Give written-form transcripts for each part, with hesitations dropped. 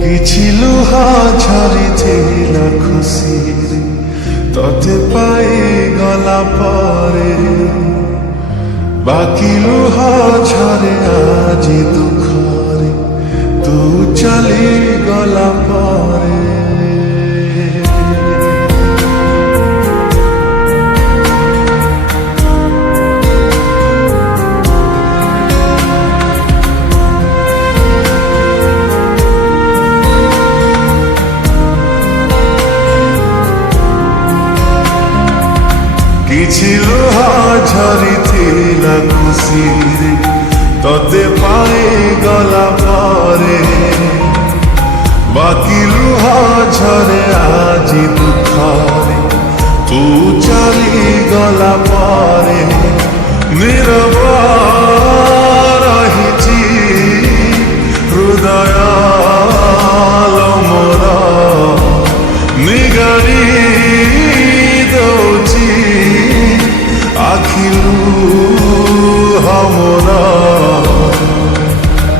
କିଛି ଲୁହା ଝରିଥିଲା ଖୁସିରେ ତତେ ପାଇଗଲା ପରେ ବାକି ଲୁହା ଝରେ ଆଜି ଦୁଃଖରେ ତୁ ଚାଲିଗଲା ପରେ କିଛି ଲୁହା ଝରିଥିଲା ଖୁସିରେ ତତେ ପାଇଗଲା ପରେ ବାକି ଲୁହା ଝରେ ଆଜି ଦୁଃଖରେ ତୁ ଚାଲିଗଲା ପରେ ନୀରବ ରହିଛି ହୃଦୟ ମୋର ନିଗାଡ଼ି ଦଉଛି ଆଖିରୁ ମୋର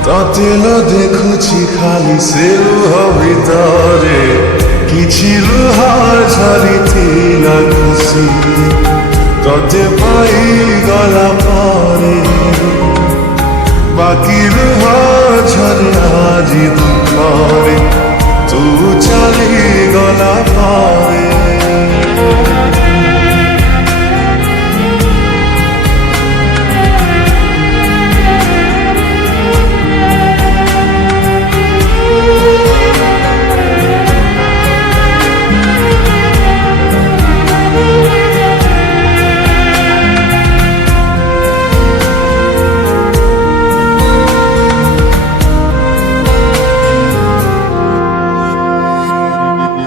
ତତେ ଦେଖୁଛି ଖାଲି ସେ ଲୁହ ଭିତରେ କିଛି ଲୁହା ଝରିଥିଲା ଖୁସି ତତେ ପାଇଗଲା ପରେ ବାକି ଲୁହ ଝରେ ଆଜି ଦୁଃଖରେ ତୁ ଚାଲିଗଲା ପରେ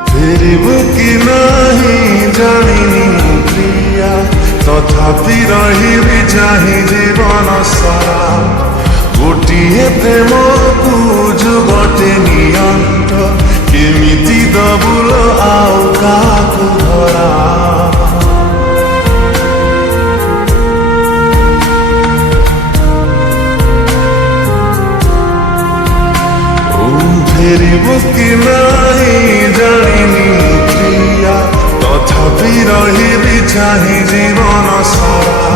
ଫେରିବୁ କି ନାହିଁ ଜାଣିନି ପ୍ରିୟା ତଥାପି ରହିବି ଚାହିଁ ଜୀବନ ସାରା ଗୋଟିଏ ପ୍ରେମକୁ ଯୁଗଟେ ନିଅଣ୍ଟ କେମିତି ଦବୁଲ ଆଉ କାହାକୁ ଧରା ଫେରିବୁ କି ନାହିଁ ଜାଣିନି ପ୍ରିୟା ତଥାପି ରହିବି ଚାହିଁ ଜୀବନ ସାରା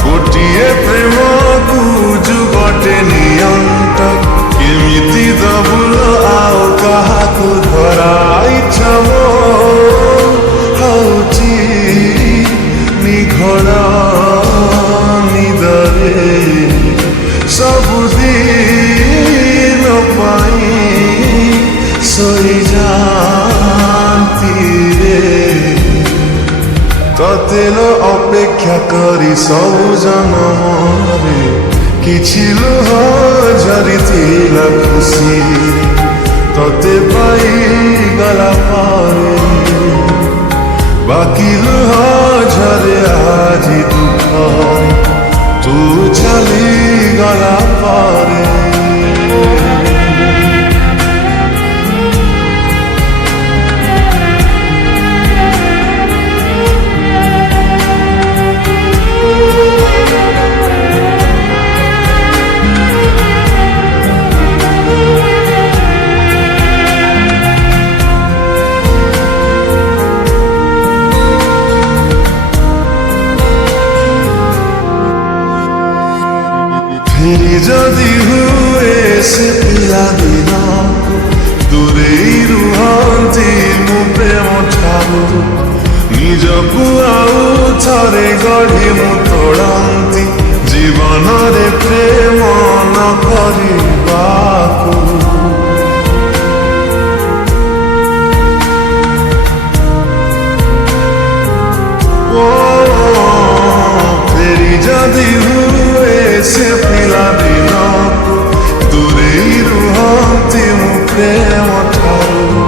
ଗୋଟିଏ ପ୍ରେମକୁ ଯୁଗଟେ ନିଅଣ୍ଟ କେମିତି ଦବୁଲ ଆଉ କାହାକୁ ଧରା ଇଚ୍ଛା ହଉଛି ନିଘୋଡ଼ ନିଦରେ ସବୁଦିନ ପାଇଁ ଶୋଇଯାନ୍ତି ତତେ ଅପେକ୍ଷା କରି ସବୁ ଜନମରେ କିଛି ଲୁହ ଝରିଥିଲା ଖୁସି ତତେ ପାଇଗଲା ପରେ ବାକି ଲୁହ ଝରେ ଆଜି ଦୁଃଖରେ ତୁ ଚାଲିଗଲା ପରେ ଫେରି ଯଦି ହୁଏ ସେ ପିଲାଦିନକୁ ଦୂରେଇ ରୁହନ୍ତି ମୁଁ ପ୍ରେମ ଠାରୁ ନିଜକୁ ଆଉ ଥରେ ଗଢ଼ି ମୁଁ ତୋଳନ୍ତି ଜୀବନରେ ପ୍ରେମ ନ କରିବାକୁ ଫେରି ଯଦି ହୁଏ ସେ ପିଲାଦିନକୁ ଦୂରେଇ ରୁହନ୍ତି ମୁଁ ପ୍ରେମ ଠାରୁ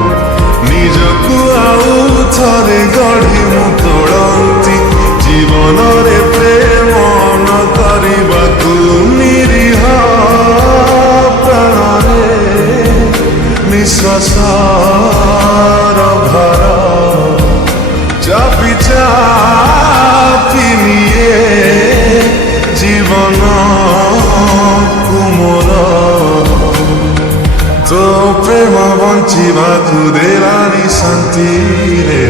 ନିଜକୁ ଆଉ ଥରେ ଗଢ଼ି ମୁଁ ତୋଳନ୍ତି ଜୀବନରେ ପ୍ରେମ ନ କରିବାକୁ ନିରୀହ ପ୍ରାଣରେ ନିଶ୍ୱାସର ଭାର ଚାପି ଚାପି ନିଏ ଜୀବନ ତୋ ପ୍ରେମ ବଞ୍ଚିବାକୁ ଦେଲାନି ଶାନ୍ତିରେ।